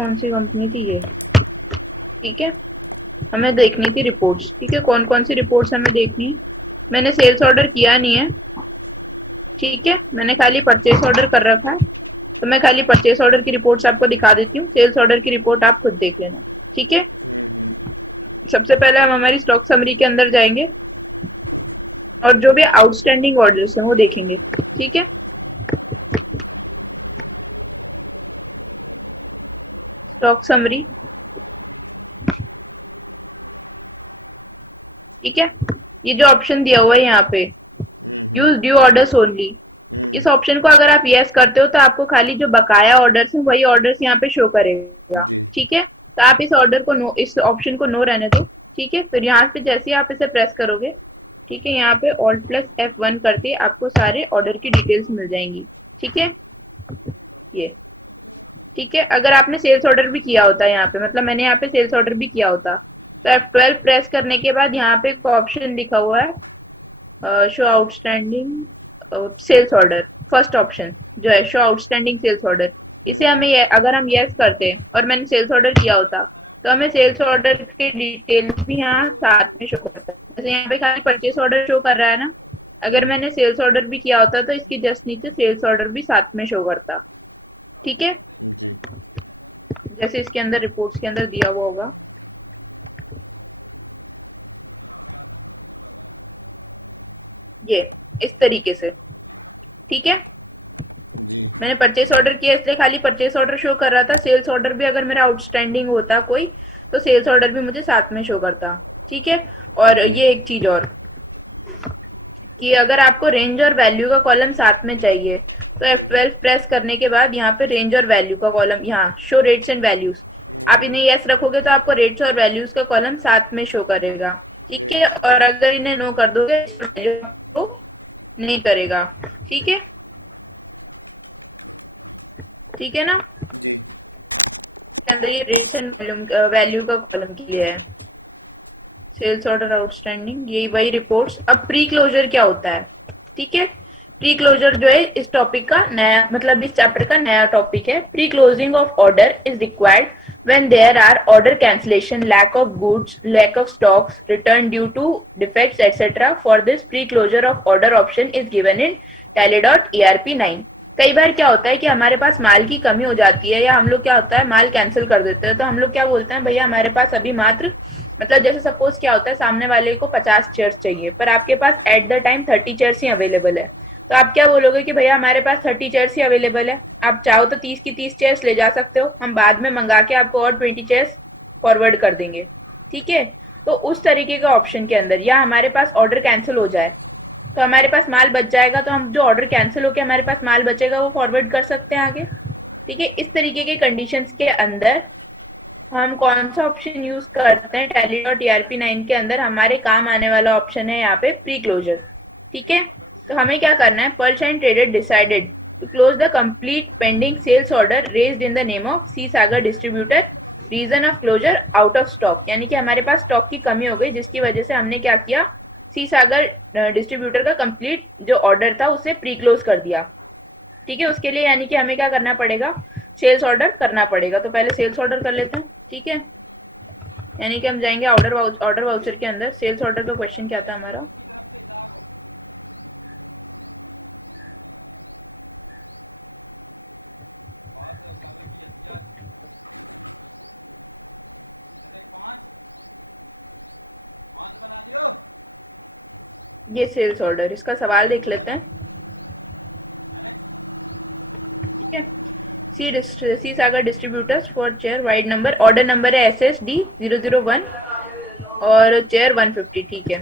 कौन सी कंपनी थी ये? ठीक है, हमें देखनी थी रिपोर्ट्स। ठीक है, कौन कौन सी रिपोर्ट्स हमें देखनी है। मैंने सेल्स ऑर्डर किया नहीं है। ठीक है, मैंने खाली परचेस ऑर्डर कर रखा है। तो मैं खाली परचेस ऑर्डर की रिपोर्ट्स आपको दिखा देती हूँ, सेल्स ऑर्डर की रिपोर्ट आप खुद देख लेना। ठीक है, सबसे पहले हम हमारी स्टॉक समरी के अंदर जाएंगे और जो भी आउटस्टैंडिंग ऑर्डर्स हैं वो देखेंगे। ठीक है, स्टॉक समरी। ठीक है, ये जो ऑप्शन दिया हुआ है यहाँ पे, यूज ड्यू ऑर्डर्स ओनली, इस ऑप्शन को अगर आप यस करते हो तो आपको खाली जो बकाया ऑर्डर्स हैं वही ऑर्डर्स यहाँ पे शो करेगा। ठीक है, तो आप इस ऑर्डर को नो, इस ऑप्शन को नो रहने दो। ठीक है, फिर यहाँ पे जैसे ही आप इसे प्रेस करोगे, ठीक है, यहाँ पे ऑल्ट प्लस F1 करके आपको सारे ऑर्डर की डिटेल्स मिल जाएंगी। ठीक है, ये ठीक है, अगर आपने सेल्स ऑर्डर भी किया होता है यहाँ पे, मतलब मैंने यहाँ पे सेल्स ऑर्डर भी किया होता, तो F12 प्रेस करने के बाद यहाँ पे एक ऑप्शन लिखा हुआ है show outstanding sales order, first option जो है शो आउटस्टैंडिंग सेल्स ऑर्डर, इसे हमें अगर हम यस करते और मैंने सेल्स ऑर्डर किया होता तो हमें सेल्स ऑर्डर के डिटेल्स भी यहाँ साथ में शो करता है। जैसे यहाँ पे खाली परचेस ऑर्डर शो कर रहा है ना, अगर मैंने सेल्स ऑर्डर भी किया होता तो इसके जस्ट नीचे सेल्स ऑर्डर भी साथ में शो करता। ठीक है, जैसे इसके अंदर रिपोर्ट्स के अंदर दिया हुआ होगा। ये इस तरीके से। ठीक है, मैंने परचेस ऑर्डर किया इसलिए खाली परचेस ऑर्डर शो कर रहा था, सेल्स ऑर्डर भी अगर मेरा आउटस्टैंडिंग होता कोई तो सेल्स ऑर्डर भी मुझे साथ में शो करता। ठीक है, और ये एक चीज और कि अगर आपको रेंज और वैल्यू का कॉलम साथ में चाहिए तो F12 प्रेस करने के बाद यहाँ पे रेंज और वैल्यू का कॉलम, यहाँ शो रेट्स एंड वैल्यूज, आप इन्हें यस रखोगे तो आपको रेट्स और वैल्यूज का कॉलम साथ में शो करेगा। ठीक है, और अगर इन्हें नो कर दोगे तो वैल्यू आपको नहीं करेगा। ठीक है, ठीक है ना, के अंदर ये रेट्स एंड वैल्यू का कॉलम के लिए है। सेल्स ऑर्डर आउटस्टैंडिंग, यही वही रिपोर्ट्स। अब प्री क्लोजर क्या होता है? ठीक है, प्री क्लोजर जो है इस टॉपिक का नया, मतलब इस चैप्टर का नया टॉपिक है। Pre closing of order is required when there are order cancellation, lack of goods, lack of stocks, return due to defects, etc. For this pre-closure of order option is given in tally.erp9। कई बार क्या होता है कि हमारे पास माल की कमी हो जाती है, या हम लोग क्या होता है माल कैंसिल कर देते हैं, तो हम लोग क्या बोलते हैं, भैया हमारे पास अभी मात्र, मतलब जैसे सपोज क्या होता है, सामने वाले को 50 चेयर्स चाहिए पर आपके पास एट द टाइम 30 चेयर्स ही अवेलेबल है, तो आप क्या बोलोगे कि भैया हमारे पास 30 चेयर्स ही अवेलेबल है, आप चाहो तो 30 की 30 चेयर्स ले जा सकते हो, हम बाद में मंगा के आपको और 20 चेयर्स फॉरवर्ड कर देंगे। ठीक है, तो उस तरीके का ऑप्शन के अंदर, या हमारे पास ऑर्डर कैंसिल हो जाए तो हमारे पास माल बच जाएगा, तो हम जो ऑर्डर कैंसिल होकर हमारे पास माल बचेगा वो फॉरवर्ड कर सकते हैं आगे। ठीक है, इस तरीके के कंडीशंस के अंदर हम कौन सा ऑप्शन यूज करते हैं, tally.erp9 के अंदर हमारे काम आने वाला ऑप्शन है यहाँ पे प्री क्लोजर। ठीक है, तो हमें क्या करना है, pearl and traded decided to close the complete pending sales order raised in the name of C Sagar distributor, reason of closure out of stock, यानी कि हमारे पास स्टॉक की कमी हो गई जिसकी वजह से हमने क्या किया, सी सागर डिस्ट्रीब्यूटर का कंप्लीट जो ऑर्डर था उसे प्री क्लोज कर दिया। ठीक है, उसके लिए यानी कि हमें क्या करना पड़ेगा, सेल्स ऑर्डर करना पड़ेगा। तो पहले सेल्स ऑर्डर कर लेते हैं। ठीक है, यानी कि हम जाएंगे ऑर्डर वाउचर के अंदर। सेल्स ऑर्डर का क्वेश्चन क्या था हमारा, ये सेल्स ऑर्डर, इसका सवाल देख लेते हैं। ठीक है, C Sagar distributors for chair wide number, order number है SSD001 और चेयर 150। ठीक है,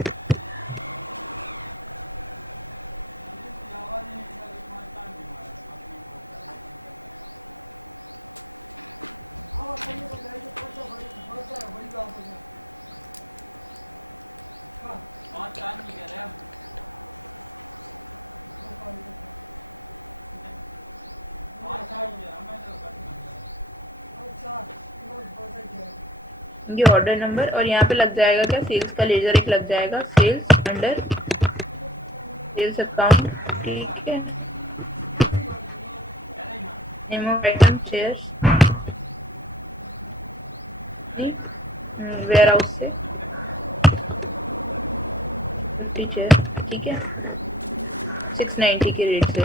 ये ऑर्डर नंबर, और यहाँ पे लग जाएगा क्या, सेल्स का लेजर एक लग जाएगा, सेल्स अंडर सेल्स अकाउंट। ठीक है, name of item chairs, warehouse से 50 चेयर, ठीक है, 690 के रेट से।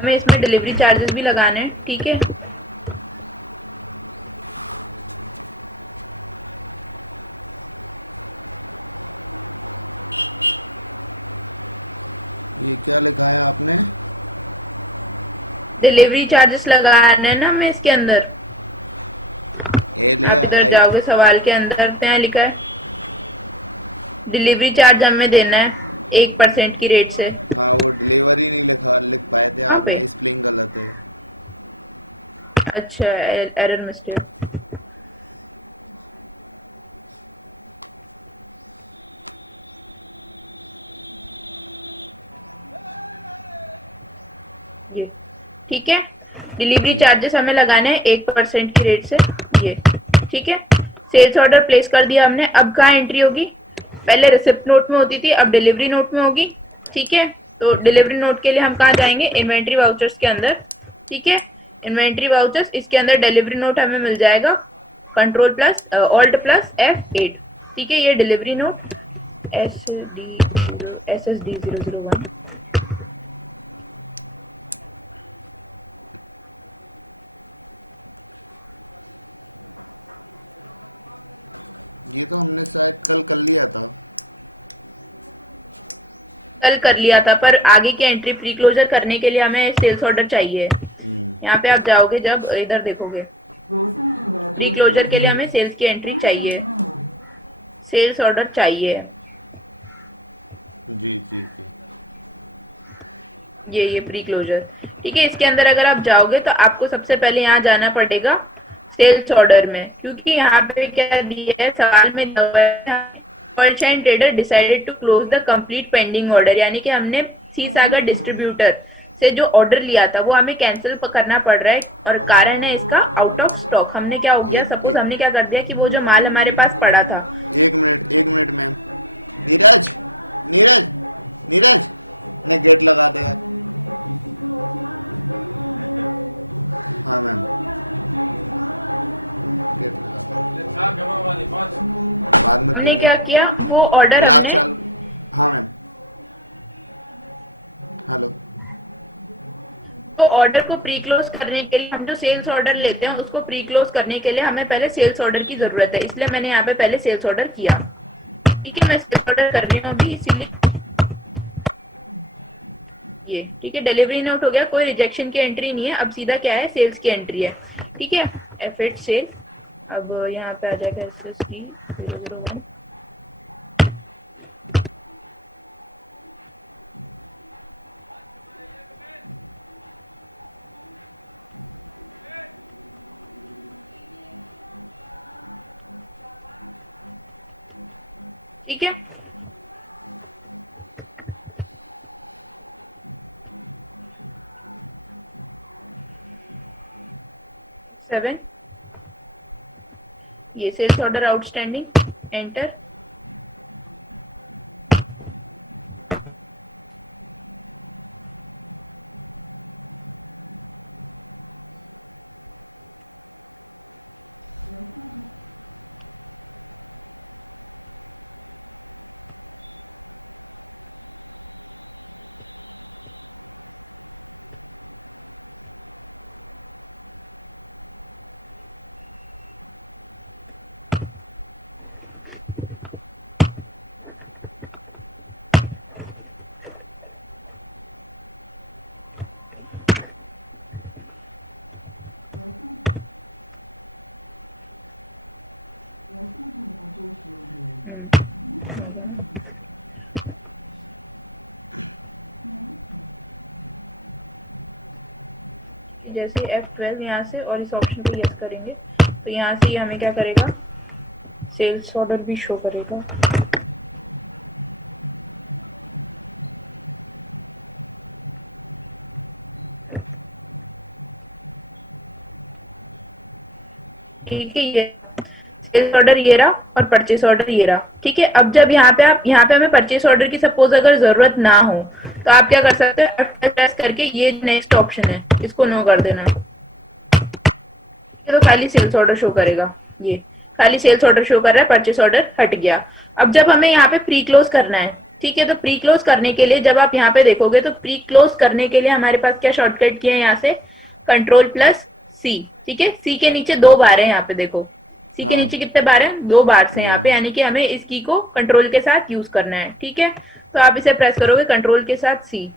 हमें इसमें डिलीवरी चार्जेस भी लगाने हैं, ठीक है। डिलीवरी चार्जेस लगाने हैं ना हमें इसके अंदर। आप इधर जाओगे सवाल के अंदर, तो यहाँ लिखा है डिलीवरी चार्ज हमें देना है 1% की रेट से। कहाँ पे? अच्छा, एरर मिस्टेक। ये ठीक है, डिलीवरी चार्जेस हमें लगाने हैं 1% की रेट से, ये ठीक है। सेल्स ऑर्डर प्लेस कर दिया हमने। अब कहाँ एंट्री होगी? पहले रिसिप्ट नोट में होती थी, अब डिलीवरी नोट में होगी, ठीक है। तो डिलीवरी नोट के लिए हम कहाँ जाएंगे? इन्वेंट्री वाउचर्स के अंदर, ठीक है। इन्वेंट्री वाउचर्स, इसके अंदर डिलीवरी नोट हमें मिल जाएगा, control plus alt plus F8, ठीक है। ये डिलीवरी नोट SSD 001। कल कर लिया था, पर आगे की एंट्री प्री क्लोजर करने के लिए हमें सेल्स ऑर्डर चाहिए। यहाँ पे आप जाओगे, जब इधर देखोगे, प्री क्लोजर के लिए हमें सेल्स की एंट्री चाहिए, सेल्स ऑर्डर चाहिए। ये प्री क्लोजर, ठीक है। इसके अंदर अगर आप जाओगे तो आपको सबसे पहले यहाँ जाना पड़ेगा सेल्स ऑर्डर में, क्योंकि यहाँ पे क्या दिया है सवाल में, person trader decided to close the complete pending order, यानी कि हमने सी सागर डिस्ट्रीब्यूटर से जो ऑर्डर लिया था वो हमें कैंसिल करना पड़ रहा है, और कारण है इसका आउट ऑफ स्टॉक। हमने क्या हो गया, सपोज हमने क्या कर दिया कि वो जो माल हमारे पास पड़ा था, हमने क्या किया, वो ऑर्डर हमने तो ऑर्डर को प्री क्लोज करने के लिए, हम जो सेल्स ऑर्डर लेते हैं उसको प्री क्लोज करने के लिए हमें पहले सेल्स ऑर्डर की जरूरत है, इसलिए मैंने यहाँ पे पहले सेल्स ऑर्डर किया, ठीक है। मैं सेल्स ऑर्डर कर रही हूँ अभी, इसीलिए ये ठीक है। डिलीवरी नोट हो गया, कोई रिजेक्शन की एंट्री नहीं है, अब सीधा क्या है, सेल्स की एंट्री है, ठीक है। F8 सेल, अब यहाँ पे आ जाएगा SSD 001। ठीक है, सेवन, ये सेल्स ऑर्डर आउटस्टैंडिंग, एंटर। हो गया ना। जैसे F12 यहाँ से और इस ऑप्शन पे यस करेंगे तो यहाँ से ये हमें क्या करेगा, सेल्स ऑर्डर भी शो करेगा। ठीक है, ये सेल्स ऑर्डर ये रहा और परचेस ऑर्डर ये रहा, ठीक है। अब जब यहाँ पे आप, यहाँ पे हमें परचेस ऑर्डर की सपोज अगर जरूरत ना हो तो आप क्या कर सकते हो, F12 प्रेस करके ये नेक्स्ट ऑप्शन है इसको नो कर देना, ये तो खाली सेल्स ऑर्डर शो करेगा, ये खाली सेल्स ऑर्डर शो कर रहा है, परचेस ऑर्डर हट गया। अब जब हमें यहाँ पे प्री क्लोज करना है, ठीक है, तो प्री क्लोज करने के लिए जब आप यहाँ पे देखोगे तो प्री क्लोज करने के लिए हमारे पास क्या शॉर्टकट किया है यहाँ से, कंट्रोल प्लस सी। ठीक है, सी के नीचे 2 बार है, यहाँ पे देखो सी के नीचे कितने बार है, 2 बार से यहाँ पे, यानी कि हमें इस की को कंट्रोल के साथ यूज करना है। ठीक है, तो आप इसे प्रेस करोगे कंट्रोल के साथ सी।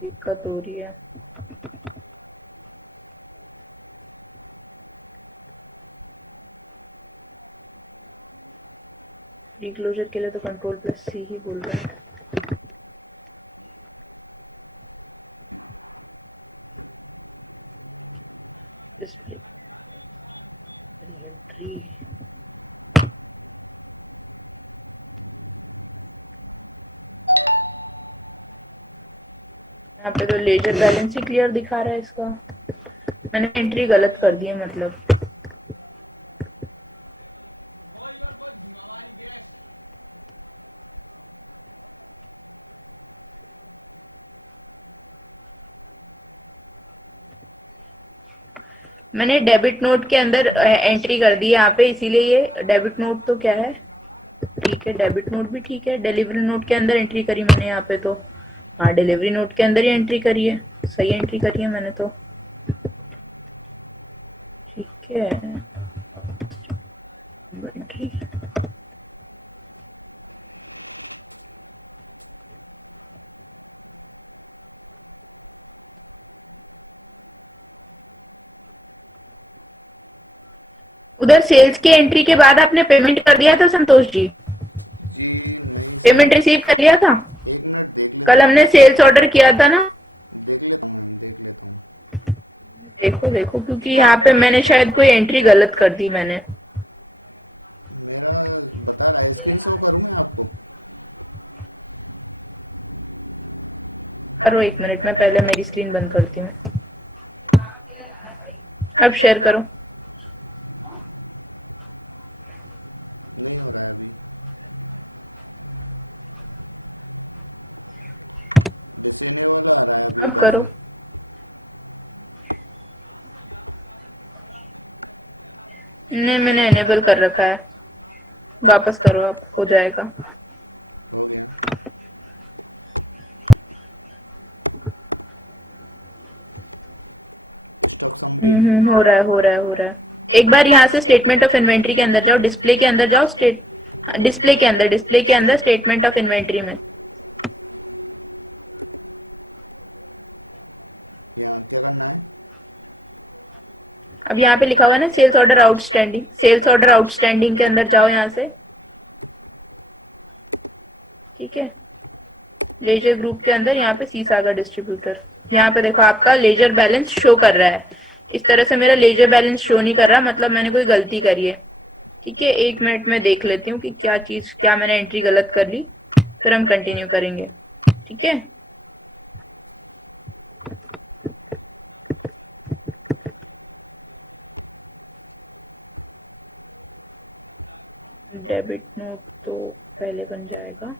दिक्कत हो रही है। प्री क्लोजर के लिए तो कंट्रोल प्लस सी ही बोल रहा है। डिस्प्ले इन्वेंट्री, यहाँ पे तो लेजर बैलेंस ही क्लियर दिखा रहा है इसका, मैंने एंट्री गलत कर दी है मतलब। मैंने डेबिट नोट के अंदर एंट्री कर दी है यहाँ पे, इसीलिए ये डेबिट नोट तो क्या है, ठीक है, डेबिट नोट भी ठीक है। डिलीवरी नोट के अंदर एंट्री करी मैंने यहाँ पे तो, हाँ डिलीवरी नोट के अंदर ही एंट्री करी है, सही एंट्री करी है मैंने तो, ठीक है। एंट्री उधर सेल्स की एंट्री के बाद आपने पेमेंट कर दिया था संतोष जी, पेमेंट रिसीव कर लिया था, कल हमने सेल्स ऑर्डर किया था ना। देखो देखो, क्योंकि यहाँ पे मैंने शायद कोई एंट्री गलत कर दी मैंने। करो 1 मिनट में, पहले मेरी स्क्रीन बंद करती हूँ, अब शेयर करो। अब करो, नहीं मैंने एनेबल कर रखा है, वापस करो, अब हो जाएगा। हो रहा है, हो रहा है, हो रहा है। एक बार यहाँ से स्टेटमेंट ऑफ इन्वेंट्री के अंदर जाओ, डिस्प्ले के अंदर जाओ, डिस्प्ले के अंदर स्टेटमेंट ऑफ इन्वेंट्री में, अब यहाँ पे लिखा हुआ है ना sales order outstanding, sales order outstanding के अंदर जाओ यहाँ से, ठीक है। लेजर ग्रुप के अंदर यहाँ पे सी सागा डिस्ट्रीब्यूटर, यहाँ पे देखो आपका लेजर बैलेंस शो कर रहा है। इस तरह से मेरा लेजर बैलेंस शो नहीं कर रहा, मतलब मैंने कोई गलती करी है। ठीक है, 1 मिनट में देख लेती हूँ कि क्या मैंने एंट्री गलत कर ली, फिर हम कंटिन्यू करेंगे। ठीक है, डेबिट नोट तो पहले बन जाएगा।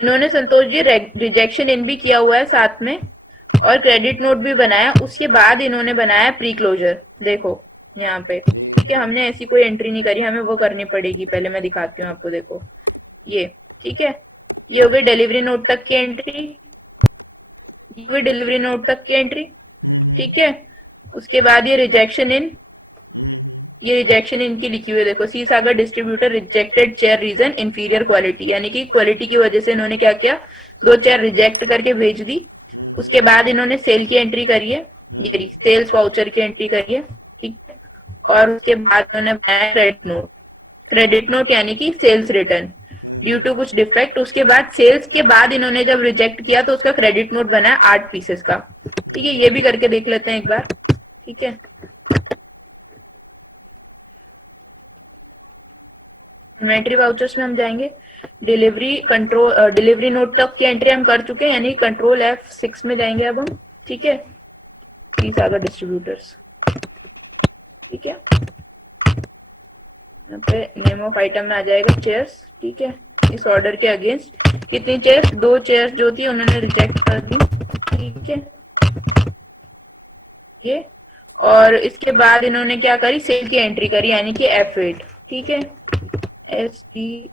इन्होंने संतोष जी रिजेक्शन इन भी किया हुआ है साथ में, और क्रेडिट नोट भी बनाया, उसके बाद इन्होंने बनाया प्री क्लोजर। देखो यहाँ पे, ठीक है, हमने ऐसी कोई एंट्री नहीं करी, हमें वो करनी पड़ेगी, पहले मैं दिखाती हूँ आपको। देखो ये, ठीक है, ये हो गई डिलीवरी नोट तक की एंट्री, ये हुई डिलीवरी नोट तक की एंट्री, ठीक है। उसके बाद ये रिजेक्शन इन, ये रिजेक्शन इनकी लिखी हुई है, देखो, C Sagar distributor rejected chair reason inferior quality, यानी कि क्वालिटी की वजह से इन्होंने क्या किया, 2 चेयर रिजेक्ट करके भेज दी। उसके बाद इन्होंने सेल की एंट्री करी है, ये सेल्स वाउचर की एंट्री करी है, ठीक है। और उसके बाद उन्होंने बनाया क्रेडिट नोट, क्रेडिट नोट यानी कि सेल्स रिटर्न ड्यू टू कुछ डिफेक्ट। उसके बाद सेल्स के बाद इन्होंने जब रिजेक्ट किया तो उसका क्रेडिट नोट बनाया 8 पीसेस का, ठीक है। ये भी करके देख लेते हैं एक बार, ठीक है। इन्वेंट्री वाउचर्स में हम जाएंगे, डिलीवरी कंट्रोल, डिलीवरी नोट तक की एंट्री हम कर चुके हैं, यानी कंट्रोल F6 में जाएंगे अब हम, ठीक है। सी सागर डिस्ट्रीब्यूटर्स, ठीक है। यहाँ पे नेम ऑफ आइटम में आ जाएगा चेयर्स, ठीक है। इस ऑर्डर के अगेंस्ट कितनी चेयर्स, 2 चेयर्स जो थी उन्होंने रिजेक्ट कर दी, ठीक है। ये और इसके बाद इन्होंने क्या करी, सेल की एंट्री करी, यानी कि F8, ठीक है। SDSSD01,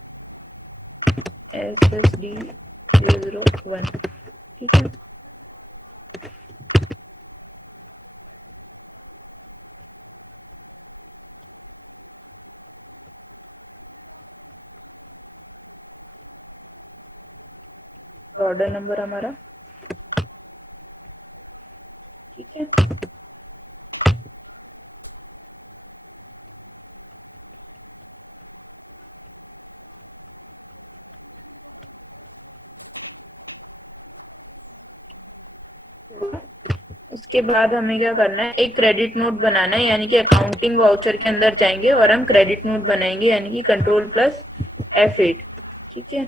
ठीक है। ऑर्डर नंबर हमारा, ठीक है। उसके बाद हमें क्या करना है, एक क्रेडिट नोट बनाना है, यानी कि अकाउंटिंग वाउचर के अंदर जाएंगे और हम क्रेडिट नोट बनाएंगे, यानी कि कंट्रोल प्लस F8, ठीक है।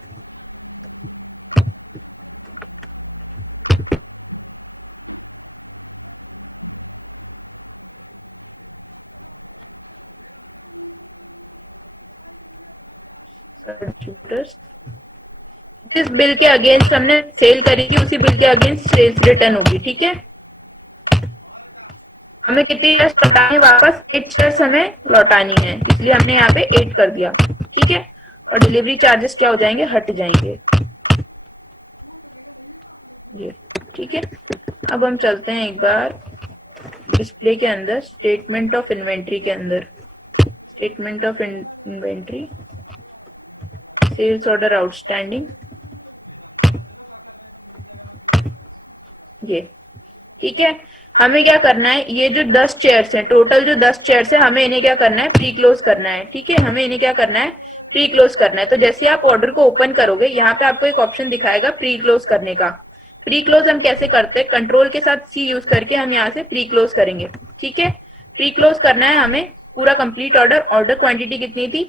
जिस बिल के अगेंस्ट हमने सेल करी थी उसी बिल के अगेंस्ट सेल्स रिटर्न होगी, ठीक है। हमें कितनी शेयर्स लौटानी वापस, 8 शेयर्स हमें लौटानी है, इसलिए हमने यहाँ पे 8 कर दिया, ठीक है। और डिलीवरी चार्जेस क्या हो जाएंगे, हट जाएंगे, ये, ठीक है। अब हम चलते हैं एक बार डिस्प्ले के अंदर, स्टेटमेंट ऑफ इन्वेंट्री के अंदर, statement of inventory, sales order outstanding, ये, ठीक है। हमें क्या करना है, ये जो 10 चेयर्स हैं, टोटल जो 10 चेयर्स है, हमें इन्हें क्या करना है, प्री क्लोज करना है, ठीक है। हमें इन्हें क्या करना है, प्री क्लोज करना है। तो जैसे आप ऑर्डर को ओपन करोगे, यहाँ पे आपको एक ऑप्शन दिखाएगा प्री क्लोज करने का। प्री क्लोज हम कैसे करते हैं, कंट्रोल के साथ C यूज करके हम यहाँ से प्री क्लोज करेंगे, ठीक है। प्री क्लोज करना है हमें पूरा कंप्लीट ऑर्डर, ऑर्डर क्वांटिटी कितनी थी,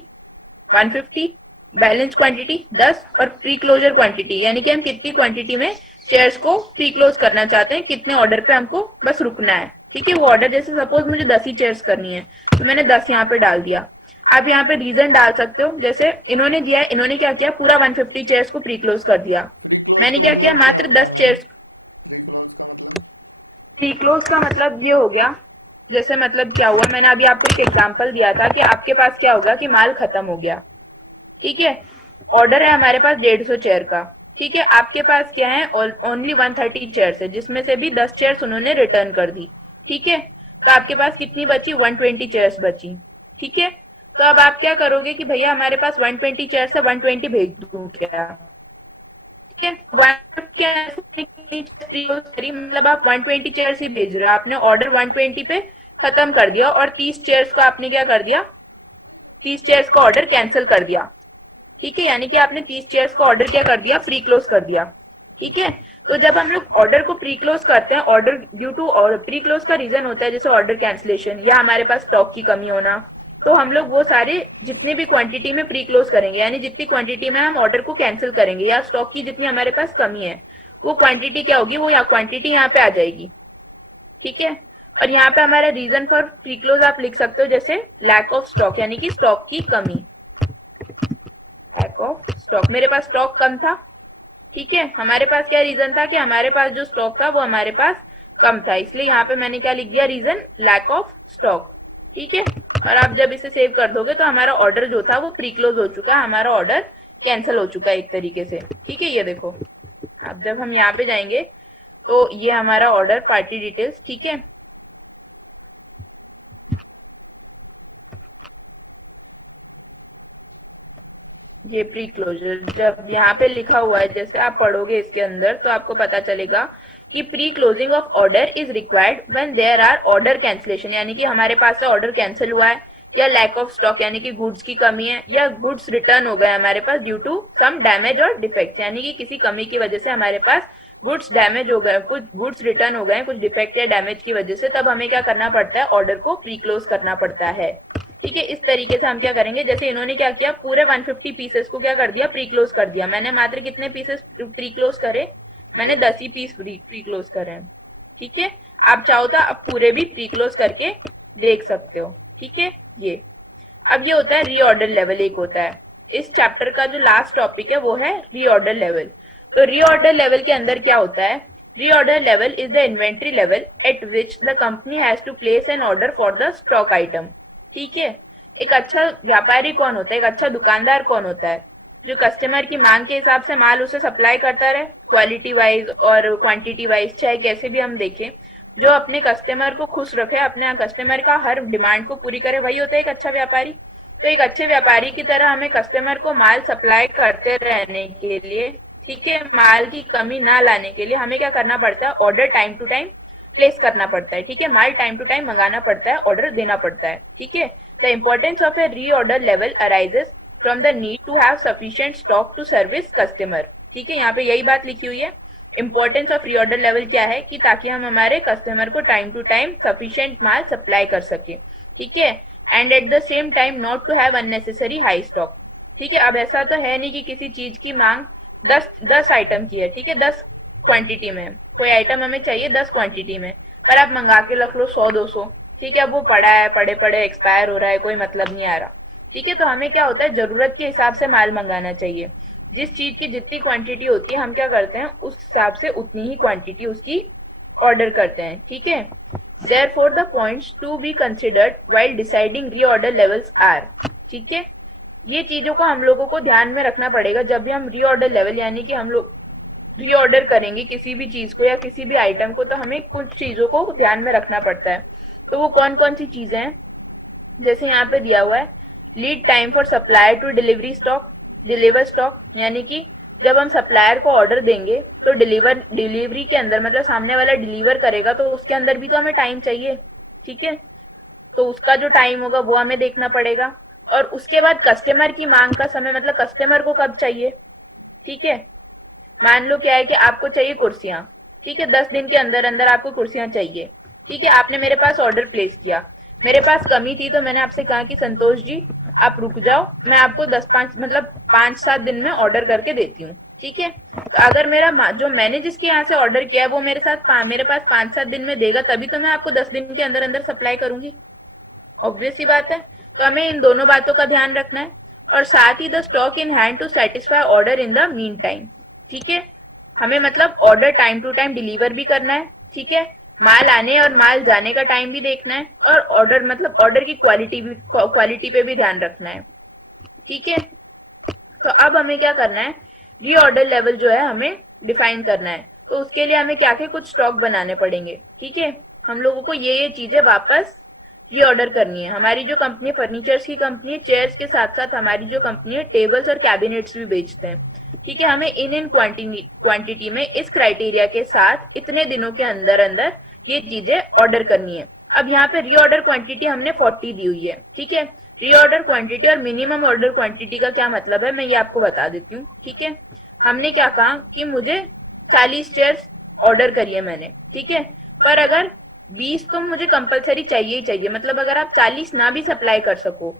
150, बैलेंस क्वांटिटी 10 और प्री क्लोजर क्वांटिटी, यानी कि हम कितनी क्वांटिटी में शेयर्स को प्री क्लोज करना चाहते हैं, कितने ऑर्डर पे हमको बस रुकना है, ठीक है। वो ऑर्डर जैसे सपोज मुझे 10 ही शेयर्स करनी है, तो मैंने 10 यहाँ पे डाल दिया। आप यहाँ पे रीजन डाल सकते हो, जैसे इन्होंने दिया है, इन्होंने क्या किया, पूरा 150 शेयर्स को प्री क्लोज कर दिया, मैंने क्या किया, मात्र 10 शेयर्स। प्री क्लोज का मतलब ये हो गया, जैसे मतलब क्या हुआ, मैंने अभी आपको एक एग्जांपल दिया था कि आपके पास क्या होगा कि माल खत्म हो गया, ठीक है। ऑर्डर है हमारे पास 150 चेयर का, ठीक है। आपके पास क्या है, ओनली 130 चेयर्स है, जिसमें से भी 10 चेयर्स उन्होंने रिटर्न कर दी, ठीक है। तो आपके पास कितनी बची, 120 चेयर्स बची, ठीक है। तो अब आप क्या करोगे कि भैया हमारे पास 120 चेयर्स है, 120 भेज दूं क्या, ठीक है। मतलब आप 120 चेयर्स ही भेज रहे हो, आपने ऑर्डर 120 पे खत्म कर दिया और 30 चेयर्स को आपने क्या कर दिया, 30 चेयर्स का ऑर्डर कैंसिल कर दिया, ठीक है। यानी कि आपने 30 चेयर्स का ऑर्डर क्या कर दिया, प्री क्लोज कर दिया, ठीक है। तो जब हम लोग ऑर्डर को प्री क्लोज करते हैं, ऑर्डर ड्यू टू, और प्री क्लोज का रीजन होता है जैसे ऑर्डर कैंसिलेशन या हमारे पास स्टॉक की कमी होना, तो हम लोग वो सारे जितने भी क्वांटिटी में प्री क्लोज करेंगे, यानी जितनी क्वांटिटी में हम ऑर्डर को कैंसिल करेंगे या स्टॉक की जितनी हमारे पास कमी है, वो क्वांटिटी क्या होगी, वो क्वांटिटी यहाँ पे आ जाएगी, ठीक है। और यहाँ पे हमारा रीजन फॉर प्री क्लोज आप लिख सकते हो, जैसे लैक ऑफ स्टॉक, यानी कि स्टॉक की कमी, लैक ऑफ स्टॉक, मेरे पास स्टॉक कम था, ठीक है। हमारे पास क्या रीजन था कि हमारे पास जो स्टॉक था वो हमारे पास कम था, इसलिए यहाँ पे मैंने क्या लिख दिया, रीजन लैक ऑफ स्टॉक, ठीक है। और आप जब इसे सेव कर दोगे तो हमारा ऑर्डर जो था वो प्री क्लोज हो चुका है, हमारा ऑर्डर कैंसिल हो चुका है एक तरीके से, ठीक है। ये देखो, अब जब हम यहाँ पे जाएंगे तो ये हमारा ऑर्डर पार्टी डिटेल्स, ठीक है। ये प्री क्लोजर जब यहाँ पे लिखा हुआ है, जैसे आप पढ़ोगे इसके अंदर तो आपको पता चलेगा कि pre closing of order is required when there are order cancellation, यानी कि हमारे पास से ऑर्डर कैंसिल हुआ है, या लैक ऑफ स्टॉक यानी कि गुड्स की कमी है, या गुड्स रिटर्न हो गए हमारे पास ड्यू टू सम डैमेज और डिफेक्ट, यानी कि किसी कमी की वजह से हमारे पास गुड्स डैमेज हो गए, कुछ गुड्स रिटर्न हो गए कुछ डिफेक्ट या डैमेज की वजह से, तब हमें क्या करना पड़ता है, ऑर्डर को प्री क्लोज करना पड़ता है। ठीक है, इस तरीके से हम क्या करेंगे, जैसे इन्होंने क्या किया, पूरे 150 पीसेस को क्या कर दिया, प्री क्लोज कर दिया। मैंने मात्र कितने पीसेस प्री क्लोज करे, मैंने 10 ही पीस प्री क्लोज करे हैं। ठीक है, आप चाहो तो आप पूरे भी प्री क्लोज करके देख सकते हो। ठीक है, ये अब ये होता है रीऑर्डर लेवल, एक होता है। इस चैप्टर का जो लास्ट टॉपिक है वो है रीऑर्डर लेवल। तो रीऑर्डर लेवल के अंदर क्या होता है, reorder level is the inventory level at which the company has to place an order for the stock item. ठीक है, एक अच्छा व्यापारी कौन होता है, एक अच्छा दुकानदार कौन होता है, जो कस्टमर की मांग के हिसाब से माल उसे सप्लाई करता रहे, क्वालिटी वाइज और क्वांटिटी वाइज, चाहे कैसे भी हम देखें, जो अपने कस्टमर को खुश रखे, अपने कस्टमर का हर डिमांड को पूरी करे, वही होता है एक अच्छा व्यापारी। तो एक अच्छे व्यापारी की तरह हमें कस्टमर को माल सप्लाई करते रहने के लिए, ठीक है, माल की कमी ना लाने के लिए हमें क्या करना पड़ता है, order time to time place करना पड़ता है। ठीक है, माल टाइम टू टाइम मंगाना पड़ता है, ऑर्डर देना पड़ता है। ठीक है, the importance of a reorder level arises from the need to have sufficient stock to service customer. ठीक है, यहाँ पे यही बात लिखी हुई है। इंपॉर्टेंस ऑफ रीऑर्डर लेवल क्या है कि ताकि हम हमारे कस्टमर को टाइम टू टाइम सफिशिएंट माल सप्लाई कर सके। ठीक है, and at the same time not to have unnecessary high stock. ठीक है, अब ऐसा तो है नहीं कि किसी चीज की मांग 10 आइटम की है, ठीक है, 10 क्वांटिटी में, कोई आइटम हमें चाहिए 10 क्वांटिटी में, पर आप मंगा के रख लो 100-200। ठीक है, अब वो पड़ा है, पड़े पड़े एक्सपायर हो रहा है, कोई मतलब नहीं आ रहा। ठीक है, तो हमें क्या होता है, जरूरत के हिसाब से माल मंगाना चाहिए। जिस चीज की जितनी क्वांटिटी होती है हम क्या करते हैं, उस हिसाब से उतनी ही क्वांटिटी उसकी ऑर्डर करते हैं। ठीक है, therefore the points to be considered while deciding reorder levels are। ठीक है, ये चीजों को हम लोगों को ध्यान में रखना पड़ेगा जब भी हम रीऑर्डर लेवल, यानी कि हम लोग रीऑर्डर करेंगे किसी भी चीज को या किसी भी आइटम को, तो हमें कुछ चीजों को ध्यान में रखना पड़ता है। तो वो कौन कौन सी चीजें हैं, जैसे यहाँ पे दिया हुआ है, lead time for supplier to deliver stock, यानी कि जब हम सप्लायर को ऑर्डर देंगे तो डिलीवरी के अंदर, मतलब सामने वाला डिलीवर करेगा तो उसके अंदर भी तो हमें टाइम चाहिए। ठीक है, तो उसका जो टाइम होगा वो हमें देखना पड़ेगा। और उसके बाद कस्टमर की मांग का समय, मतलब कस्टमर को कब चाहिए। ठीक है, मान लो क्या है कि आपको चाहिए कुर्सियां, ठीक है, 10 दिन के अंदर अंदर आपको कुर्सियां चाहिए। ठीक है, आपने मेरे पास ऑर्डर प्लेस किया, मेरे पास कमी थी तो मैंने आपसे कहा कि संतोष जी आप रुक जाओ, मैं आपको 10-5 मतलब 5-7 दिन में ऑर्डर करके देती हूँ। ठीक है, तो अगर मेरा जो मैंने जिसके यहाँ से ऑर्डर किया है वो मेरे पास 5-7 दिन में देगा, तभी तो मैं आपको 10 दिन के अंदर अंदर सप्लाई करूंगी। ऑब्वियस सी बात है। तो हमें इन दोनों बातों का ध्यान रखना है, और साथ ही the stock in hand to satisfy order in the mean time. ठीक है, हमें मतलब order time to time deliver भी करना है। ठीक है, माल आने और माल जाने का टाइम भी देखना है, और ऑर्डर मतलब ऑर्डर की क्वालिटी पे भी ध्यान रखना है। ठीक है, तो अब हमें क्या करना है, रीऑर्डर लेवल जो है हमें डिफाइन करना है। तो उसके लिए हमें क्या क्या कुछ स्टॉक बनाने पड़ेंगे। ठीक है, हम लोगों को ये चीजें वापस रीऑर्डर करनी है। हमारी जो कंपनी फर्नीचर्स की कंपनी है, चेयर्स के साथ साथ हमारी जो कंपनी है टेबल्स और कैबिनेट्स भी बेचते हैं। ठीक है, हमें इन क्वांटिटी में इस क्राइटेरिया के साथ इतने दिनों के अंदर अंदर ये चीजें ऑर्डर करनी है। अब यहाँ पे रीऑर्डर क्वांटिटी हमने 40 दी हुई है। ठीक है, रीऑर्डर क्वांटिटी और मिनिमम ऑर्डर क्वांटिटी का क्या मतलब है, मैं ये आपको बता देती हूँ। ठीक है, हमने क्या कहा कि मुझे 40 चेयर्स ऑर्डर करी है मैंने। ठीक है, पर अगर 20 तो मुझे कंपलसरी चाहिए ही चाहिए, मतलब अगर आप 40 ना भी सप्लाई कर सको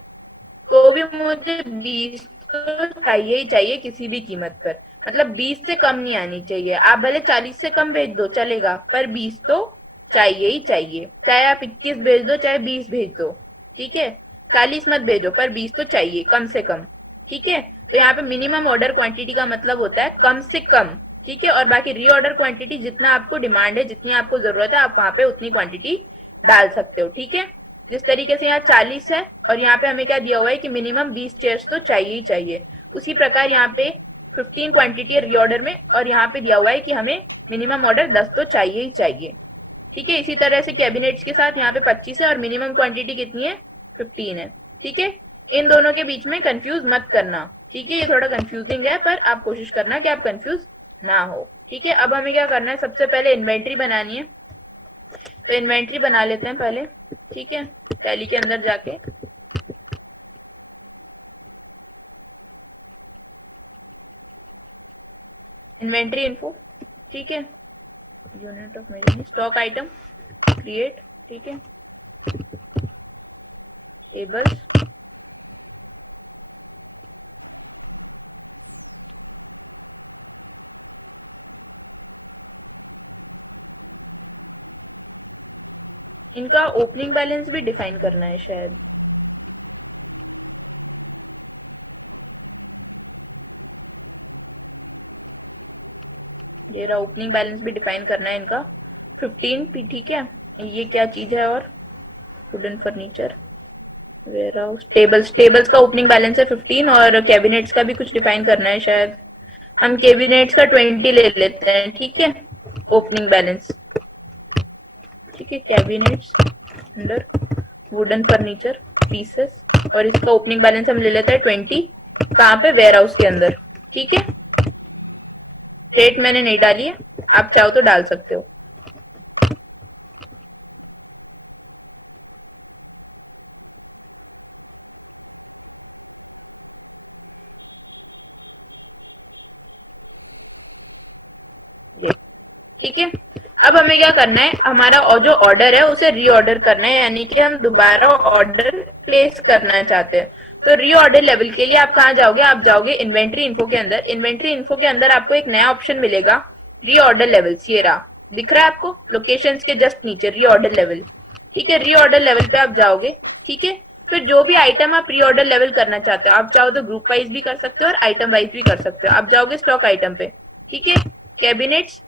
तो भी मुझे 20 तो चाहिए ही चाहिए किसी भी कीमत पर, मतलब 20 से कम नहीं आनी चाहिए। आप भले 40 से कम भेज दो चलेगा, पर 20 तो चाहिए ही चाहिए, चाहे आप 21 भेज दो चाहे 20 भेज दो। ठीक है, 40 मत भेजो पर 20 तो चाहिए कम से कम। ठीक है, तो यहाँ पे मिनिमम ऑर्डर क्वांटिटी का मतलब होता है कम से कम। ठीक है, और बाकी रीऑर्डर क्वांटिटी जितना आपको डिमांड है, जितनी आपको जरूरत है, आप वहां पे उतनी क्वांटिटी डाल सकते हो। ठीक है, जिस तरीके से यहाँ 40 है और यहाँ पे हमें क्या दिया हुआ है कि मिनिमम 20 चेयर्स तो चाहिए ही चाहिए, उसी प्रकार यहाँ पे 15 क्वांटिटी है रीऑर्डर में, और यहाँ पे दिया हुआ है कि हमें मिनिमम ऑर्डर 10 तो चाहिए ही चाहिए। ठीक है, इसी तरह से कैबिनेट्स के साथ यहाँ पे 25 है और मिनिमम क्वांटिटी कितनी है, 15 है। ठीक है, इन दोनों के बीच में कंफ्यूज मत करना, ठीक है। ये थोड़ा कंफ्यूजिंग है पर आप कोशिश करना कि आप कंफ्यूज ना हो, ठीक है। अब हमें क्या करना है, सबसे पहले इन्वेंट्री बनानी है, तो इन्वेंट्री बना लेते हैं पहले, ठीक है। टैली के अंदर जाके इन्वेंट्री इन्फो, ठीक है। Unit of measurement, stock item, create, ठीक है। टेबल्स, इनका ओपनिंग बैलेंस भी डिफाइन करना है शायद। ये रहा, ओपनिंग बैलेंस भी डिफाइन करना है इनका 15 पी, ठीक है। ये क्या चीज है, और wooden furniture, warehouse, tables, tables का ओपनिंग बैलेंस है 15, और कैबिनेट्स का भी कुछ डिफाइन करना है शायद। हम कैबिनेट्स का 20 ले लेते हैं, ठीक है, ओपनिंग बैलेंस, ठीक है। Cabinets under wooden furniture pieces, और इसका ओपनिंग बैलेंस हम ले लेते हैं 20, कहाँ पे, वेयर हाउस के अंदर, ठीक है। रेट मैंने नहीं डाली है, आप चाहो तो डाल सकते हो। ये, ठीक है। अब हमें क्या करना है, हमारा और जो ऑर्डर है उसे रीऑर्डर करना है, यानी कि हम दोबारा ऑर्डर प्लेस करना चाहते हैं। तो रीऑर्डर लेवल के लिए आप कहाँ जाओगे, आप जाओगे इन्वेंट्री इन्फो के अंदर। इन्वेंट्री इन्फो के अंदर आपको एक नया ऑप्शन मिलेगा, रीऑर्डर लेवल्स, ये रहा, दिख रहा है आपको, लोकेशंस के जस्ट नीचे रीऑर्डर लेवल, ठीक है। रीऑर्डर लेवल पे आप जाओगे, ठीक है। फिर जो भी आइटम आप रीऑर्डर लेवल करना चाहते हो, आप चाहो तो ग्रुप वाइज भी कर सकते हो और आइटम वाइज भी कर सकते हो। आप जाओगे स्टॉक आइटम पे, ठीक है, कैबिनेट्स,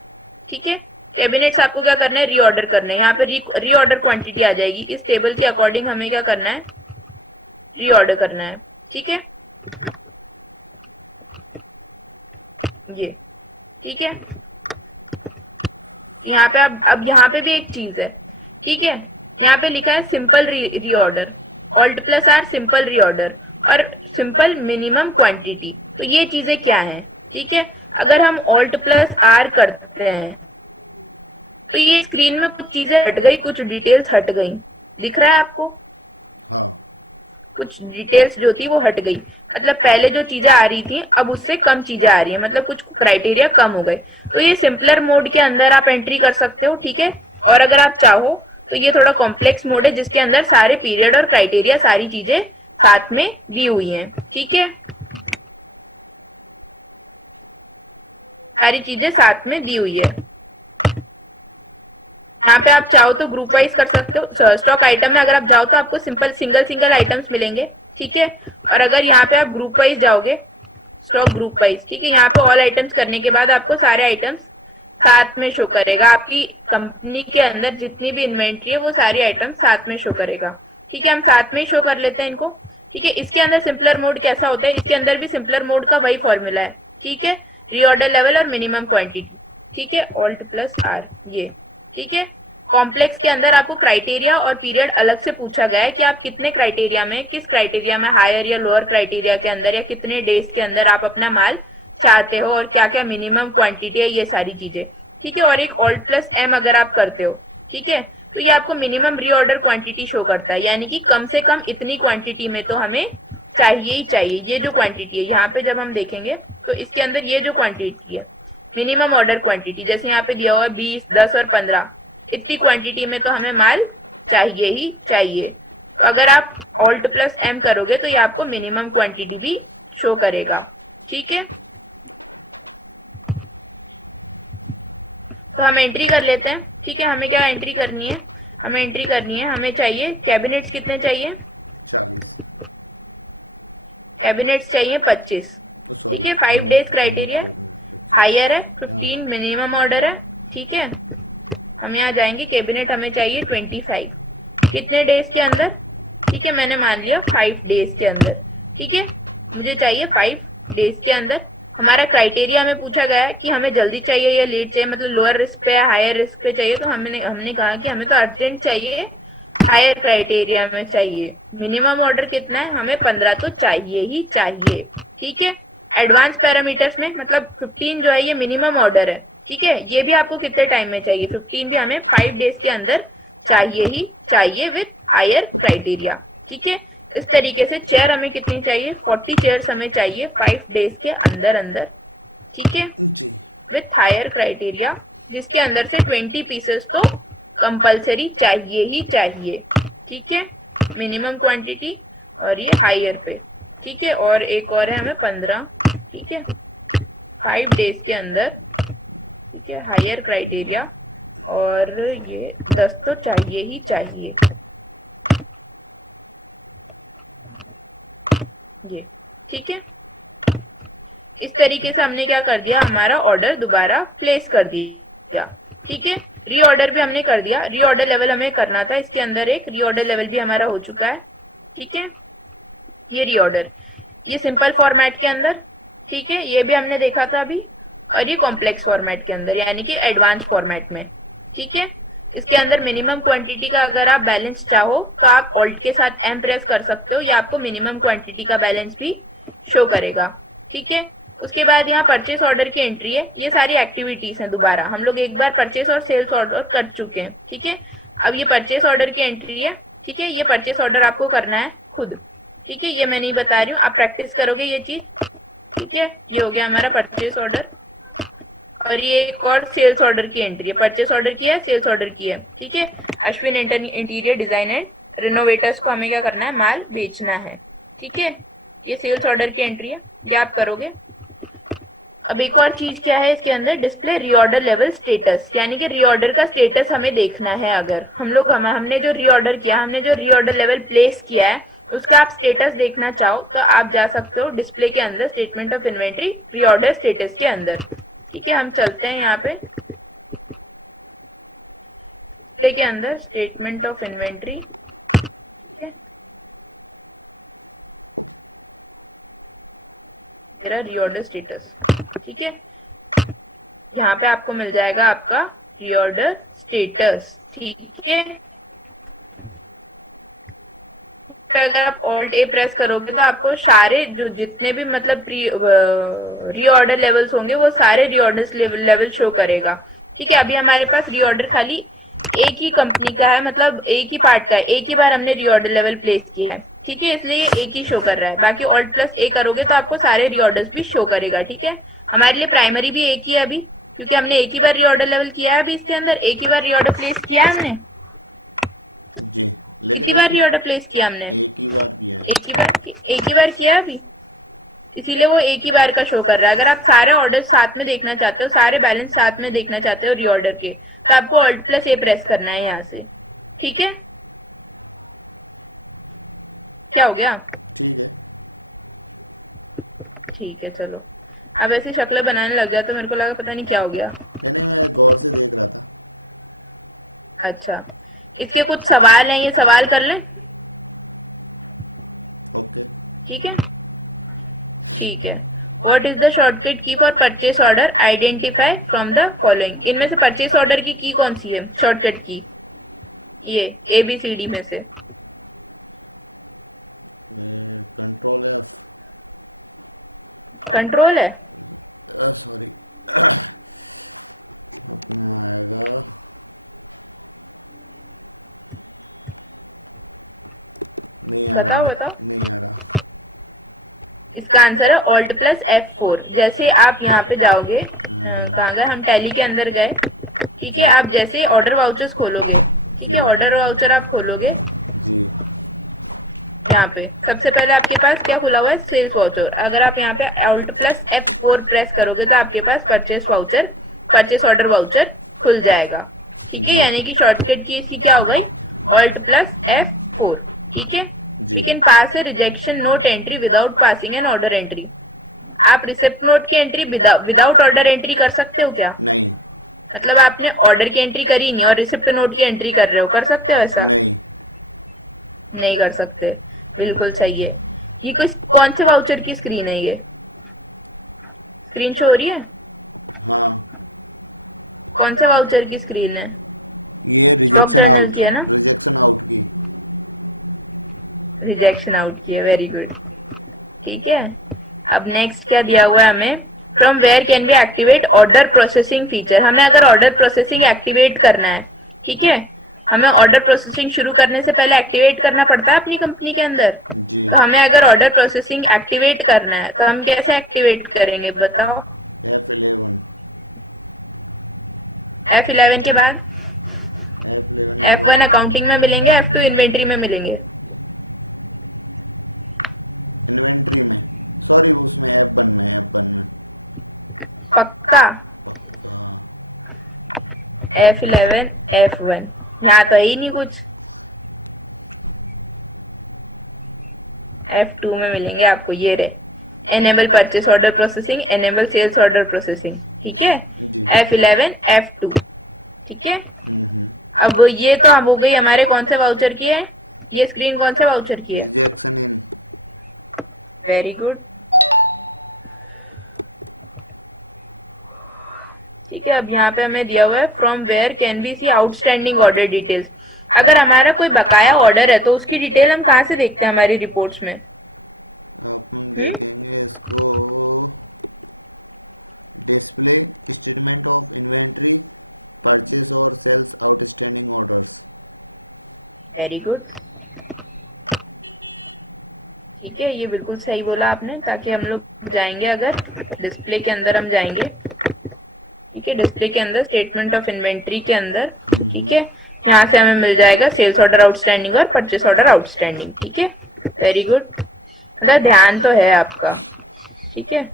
ठीक है। कैबिनेट्स आपको क्या करना है, रीऑर्डर करना है। यहाँ पे रीऑर्डर क्वांटिटी आ जाएगी, इस टेबल के अकॉर्डिंग हमें क्या करना है, रीऑर्डर करना है, ठीक है। ये, ठीक है। यहाँ पे अब यहाँ पे भी एक चीज है, ठीक है। यहाँ पे लिखा है simple reorder, alt plus R simple reorder, और सिंपल मिनिमम क्वांटिटी। तो ये चीजें क्या है, ठीक है। अगर हम ऑल्ट प्लस आर करते हैं तो ये स्क्रीन में कुछ चीजें हट गई, कुछ डिटेल्स हट गई, दिख रहा है आपको, कुछ डिटेल्स जो थी वो हट गई। मतलब पहले जो चीजें आ रही थी अब उससे कम चीजें आ रही है, मतलब कुछ क्राइटेरिया कम हो गए। तो ये सिंपलर मोड के अंदर आप एंट्री कर सकते हो, ठीक है। और अगर आप चाहो तो ये थोड़ा कॉम्प्लेक्स मोड है, जिसके अंदर सारे पीरियड और क्राइटेरिया सारी चीजें साथ में दी हुई हैं, ठीक है। सारी चीजें साथ में दी हुई है। यहाँ पे आप चाहो तो ग्रुप वाइज कर सकते हो। स्टॉक आइटम में अगर आप जाओ तो आपको सिंपल सिंगल सिंगल आइटम्स मिलेंगे, ठीक है। और अगर यहाँ पे आप ग्रुप वाइज जाओगे, स्टॉक ग्रुप वाइज, ठीक है, यहाँ पे ऑल आइटम्स करने के बाद आपको सारे आइटम्स साथ में शो करेगा। आपकी कंपनी के अंदर जितनी भी इन्वेंट्री है वो सारी आइटम्स साथ में शो करेगा, ठीक है। हम साथ में ही शो कर लेते हैं इनको, ठीक है। इसके अंदर सिंपलर मोड कैसा होता है, इसके अंदर भी सिंपलर मोड का वही फॉर्मूला है, ठीक है। रीऑर्डर लेवल और मिनिमम क्वांटिटी, ठीक है, ऑल्ट प्लस आर, ये, ठीक है। कॉम्प्लेक्स के अंदर आपको क्राइटेरिया और पीरियड अलग से पूछा गया है कि आप कितने क्राइटेरिया में, किस क्राइटेरिया में, हायर या लोअर क्राइटेरिया के अंदर, या कितने डेज के अंदर आप अपना माल चाहते हो, और क्या क्या मिनिमम क्वांटिटी है, ये सारी चीजें, ठीक है। और एक ऑल्ट प्लस एम अगर आप करते हो, ठीक है, तो ये आपको मिनिमम रीऑर्डर क्वांटिटी शो करता है, यानी कि कम से कम इतनी क्वांटिटी में तो हमें चाहिए ही चाहिए। ये जो क्वांटिटी है यहाँ पे जब हम देखेंगे तो इसके अंदर ये जो क्वांटिटी है, मिनिमम ऑर्डर क्वांटिटी, जैसे यहाँ पे दिया हुआ है 20, 10 और 15, इतनी क्वांटिटी में तो हमें माल चाहिए ही चाहिए। तो अगर आप ऑल्ट प्लस एम करोगे तो ये आपको मिनिमम क्वांटिटी भी शो करेगा, ठीक है। तो हम एंट्री कर लेते हैं, ठीक है। हमें क्या एंट्री करनी है, हमें एंट्री करनी है, हमें चाहिए कैबिनेट्स, कितने चाहिए, कैबिनेट्स चाहिए 25, ठीक है। 5 डेज क्राइटेरिया, हायर है, 15 मिनिमम ऑर्डर है, ठीक है। हम यहाँ जाएंगे, कैबिनेट हमें चाहिए 25, कितने डेज के अंदर, ठीक है, मैंने मान लिया 5 डेज के अंदर, ठीक है। मुझे चाहिए 5 डेज के अंदर। हमारा क्राइटेरिया हमें पूछा गया है कि हमें जल्दी चाहिए या लेट चाहिए, मतलब लोअर रिस्क पे या हायर रिस्क पे चाहिए। तो हमने हमने कहा कि हमें तो अर्जेंट चाहिए, हायर क्राइटेरिया में चाहिए। मिनिमम ऑर्डर कितना है, हमें 15 तो चाहिए ही चाहिए। ठीक है। एडवांस पैरामीटर्स में मतलब 15 जो है ये मिनिमम ऑर्डर है। ठीक है, ये भी आपको कितने टाइम में चाहिए, 15 भी हमें 5 डेज के अंदर चाहिए ही चाहिए विथ हायर क्राइटेरिया। ठीक है। इस तरीके से चेयर हमें कितनी चाहिए, 40 चेयर्स हमें चाहिए 5 डेज के अंदर अंदर। ठीक है, विथ हायर क्राइटेरिया, जिसके अंदर से 20 पीसेस तो कंपलसरी चाहिए ही चाहिए। ठीक है, मिनिमम क्वांटिटी और ये हायर पे। ठीक है, और एक और है हमें 15। ठीक है, 5 डेज के अंदर। ठीक है, हायर क्राइटेरिया, और ये 10 तो चाहिए ही चाहिए। ये ठीक है। इस तरीके से हमने क्या कर दिया, हमारा ऑर्डर दोबारा प्लेस कर दिया। ठीक है, रीऑर्डर भी हमने कर दिया। रीऑर्डर लेवल हमें करना था, इसके अंदर एक रीऑर्डर लेवल भी हमारा हो चुका है। ठीक है, ये रीऑर्डर, ये सिंपल फॉर्मेट के अंदर। ठीक है, ये भी हमने देखा था अभी। और ये कॉम्प्लेक्स फॉर्मेट के अंदर, यानी कि एडवांस फॉर्मेट में। ठीक है, इसके अंदर मिनिमम क्वांटिटी का अगर आप बैलेंस चाहो तो आप ऑल्ट के साथ एम प्रेस कर सकते हो, या आपको मिनिमम क्वांटिटी का बैलेंस भी शो करेगा। ठीक है, उसके बाद यहाँ परचेस ऑर्डर की एंट्री है। ये सारी एक्टिविटीज हैं, दोबारा हम लोग एक बार परचेस और सेल्स ऑर्डर कर चुके हैं। ठीक है, अब ये परचेस ऑर्डर की एंट्री है। ठीक है, ये परचेस ऑर्डर आपको करना है खुद। ठीक है, ये मैं नहीं बता रही हूँ, आप प्रैक्टिस करोगे ये चीज। ठीक है, ये हो गया हमारा परचेस ऑर्डर। और ये एक और सेल्स ऑर्डर की एंट्री है, परचेस ऑर्डर की है, सेल्स ऑर्डर की है। ठीक है, अश्विन इंटीरियर डिजाइन एंड रिनोवेटर्स को हमें क्या करना है, माल बेचना है। ठीक है, ये सेल्स ऑर्डर की एंट्री है, ये आप करोगे। अब एक और चीज क्या है इसके अंदर, डिस्प्ले रीऑर्डर लेवल स्टेटस, यानी कि रीऑर्डर का स्टेटस हमें देखना है। अगर हमने जो रीऑर्डर किया, हमने जो रीऑर्डर लेवल प्लेस किया है, उसका आप स्टेटस देखना चाहो तो आप जा सकते हो डिस्प्ले के अंदर, statement of inventory reorder status के अंदर। ठीक है, हम चलते हैं यहाँ पे डिस्प्ले के अंदर, स्टेटमेंट ऑफ इन्वेंट्री। ठीक है, मेरा रीऑर्डर स्टेटस। ठीक है, यहाँ पे आपको मिल जाएगा आपका रीऑर्डर स्टेटस। ठीक है, अगर आप ऑल्ट ए प्रेस करोगे तो आपको सारे जो जितने भी मतलब रीऑर्डर लेवल्स होंगे वो सारे रीऑर्डर लेवल शो करेगा। ठीक है, अभी हमारे पास रीऑर्डर खाली एक ही कंपनी का है, मतलब एक ही पार्ट का है, एक ही बार हमने रीऑर्डर लेवल प्लेस किया है। ठीक है, इसलिए ये एक ही शो कर रहा है। बाकी ऑल्ट प्लस ए करोगे तो आपको सारे रीऑर्डर्स भी शो करेगा। ठीक है, हमारे लिए प्राइमरी भी एक ही है अभी, क्योंकि हमने एक ही बार रीऑर्डर लेवल किया है। अभी इसके अंदर एक ही बार रीऑर्डर प्लेस किया है हमने। कितनी बार रीऑर्डर प्लेस किया हमने, एक ही बार किया अभी, इसीलिए वो एक ही बार का शो कर रहा है। अगर आप सारे ऑर्डर साथ में देखना चाहते हो, सारे बैलेंस साथ में देखना चाहते हो रीऑर्डर के, तो आपको ऑल्ट प्लस ए प्रेस करना है यहाँ से। ठीक है, क्या हो गया, ठीक है चलो। अब ऐसी शक्लें बनाने लग जाते, मेरे को लगा पता नहीं क्या हो गया। अच्छा, इसके कुछ सवाल हैं, ये सवाल कर लें। ठीक है, ठीक है। व्हाट इज द शॉर्टकट की for purchase order, identify from the following. इनमें से परचेस ऑर्डर की कौन सी है शॉर्टकट की, ये ABCD में से। कंट्रोल है, बताओ बताओ। इसका आंसर है ऑल्ट प्लस F4। जैसे आप यहाँ पे जाओगे, कहाँ गए हम, टैली के अंदर गए। ठीक है, आप जैसे ऑर्डर वाउचर्स खोलोगे, ठीक है, ऑर्डर वाउचर आप खोलोगे, यहाँ पे सबसे पहले आपके पास क्या खुला हुआ है, सेल्स वाउचर। अगर आप यहाँ पे ऑल्ट प्लस F4 प्रेस करोगे तो आपके पास purchase voucher, purchase order voucher खुल जाएगा। ठीक है, यानी कि शॉर्टकट की इसकी क्या हो गई, ऑल्ट प्लस F4। ठीक है, we can pass a rejection note entry without passing an order entry. आप रिसिप्ट नोट की एंट्री विदाउट ऑर्डर एंट्री कर सकते हो क्या, मतलब आपने ऑर्डर की एंट्री करी नहीं और रिसिप्ट नोट की एंट्री कर रहे हो, कर सकते हो ऐसा, नहीं कर सकते। बिल्कुल सही है। ये कोई कौन से वाउचर की स्क्रीन है, ये स्क्रीन शो हो रही है, कौन से वाउचर की स्क्रीन है, स्टॉक जर्नल की है ना। रिजेक्शन आउट किया, वेरी गुड। ठीक है, अब नेक्स्ट क्या दिया हुआ है हमें, from where can be activate order processing feature. हमें अगर ऑर्डर प्रोसेसिंग एक्टिवेट करना है, ठीक है, हमें ऑर्डर प्रोसेसिंग शुरू करने से पहले एक्टिवेट करना पड़ता है अपनी कंपनी के अंदर। तो हमें अगर ऑर्डर प्रोसेसिंग एक्टिवेट करना है तो हम कैसे एक्टिवेट करेंगे बताओ। F11 के बाद F1 अकाउंटिंग में मिलेंगे, F2 इन्वेंट्री में मिलेंगे। पक्का? F11 F1 यहाँ तो है ही नहीं कुछ। F2 में मिलेंगे आपको, ये रहे, enable purchase order processing, enable sales order processing. ठीक है, F11 F2। ठीक है, अब ये तो हो गई हमारे कौन से वाउचर की है, ये स्क्रीन कौन से वाउचर की है, वेरी गुड। ठीक है, अब यहाँ पे हमें दिया हुआ है from where can be see outstanding order details. अगर हमारा कोई बकाया ऑर्डर है तो उसकी डिटेल हम कहाँ से देखते हैं हमारी रिपोर्ट्स में? Very good. ठीक है, ये बिल्कुल सही बोला आपने, ताकि हम लोग जाएंगे, अगर डिस्प्ले के अंदर हम जाएंगे, ठीक है, डिस्प्ले के अंदर स्टेटमेंट ऑफ इन्वेंट्री के अंदर, ठीक है, यहाँ से हमें मिल जाएगा सेल्स ऑर्डर आउटस्टैंडिंग और परचेस ऑर्डर आउटस्टैंडिंग। ठीक है, वेरी गुड, मतलब ध्यान तो है आपका। ठीक है,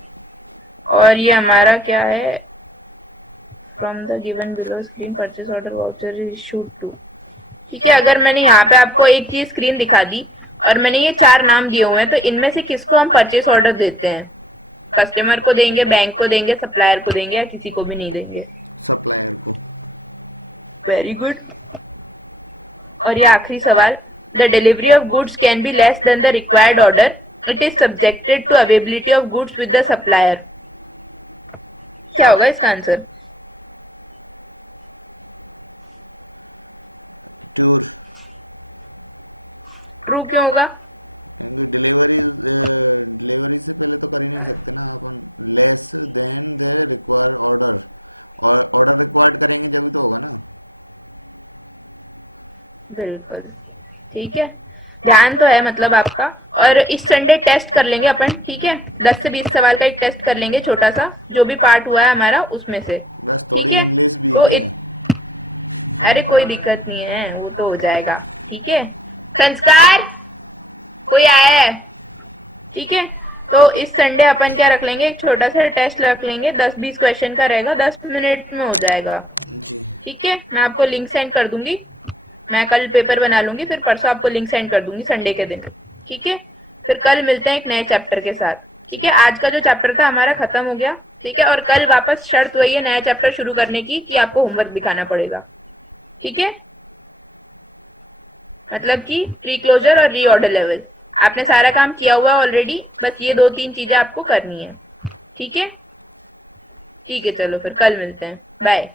और ये हमारा क्या है, from the given below screen purchase order voucher issued to. ठीक है, अगर मैंने यहाँ पे आपको एक चीज स्क्रीन दिखा दी और मैंने ये 4 नाम दिए हुए हैं, तो इनमें से किसको हम परचेस ऑर्डर देते हैं? कस्टमर को देंगे, बैंक को देंगे, सप्लायर को देंगे, या किसी को भी नहीं देंगे? Very good. और ये आखिरी सवाल, the delivery of goods can be less than the required order, it is subjected to availability of goods with the supplier. क्या होगा इसका आंसर? ट्रू क्यों होगा? बिल्कुल, ठीक है, ध्यान तो है मतलब आपका। और इस संडे टेस्ट कर लेंगे अपन, ठीक है, 10 से 20 सवाल का एक टेस्ट कर लेंगे, छोटा सा, जो भी पार्ट हुआ है हमारा उसमें से। ठीक है, तो अरे कोई दिक्कत नहीं है, वो तो हो जाएगा। ठीक है, संस्कार, कोई आया है? ठीक है, तो इस संडे अपन क्या रख लेंगे, एक छोटा सा टेस्ट रख लेंगे, 10-20 क्वेश्चन का रहेगा, 10 मिनट में हो जाएगा। ठीक है, मैं आपको लिंक सेंड कर दूंगी, मैं कल पेपर बना लूंगी, फिर परसों आपको लिंक सेंड कर दूंगी संडे के दिन। ठीक है, फिर कल मिलते हैं एक नए चैप्टर के साथ। ठीक है, आज का जो चैप्टर था हमारा खत्म हो गया। ठीक है, और कल वापस शर्त वही है नया चैप्टर शुरू करने की, कि आपको होमवर्क दिखाना पड़ेगा। ठीक है, मतलब कि प्री क्लोजर और री ऑर्डर लेवल आपने सारा काम किया हुआ है ऑलरेडी, बस ये 2-3 चीजें आपको करनी है। ठीक है, ठीक है, चलो फिर कल मिलते हैं, बाय।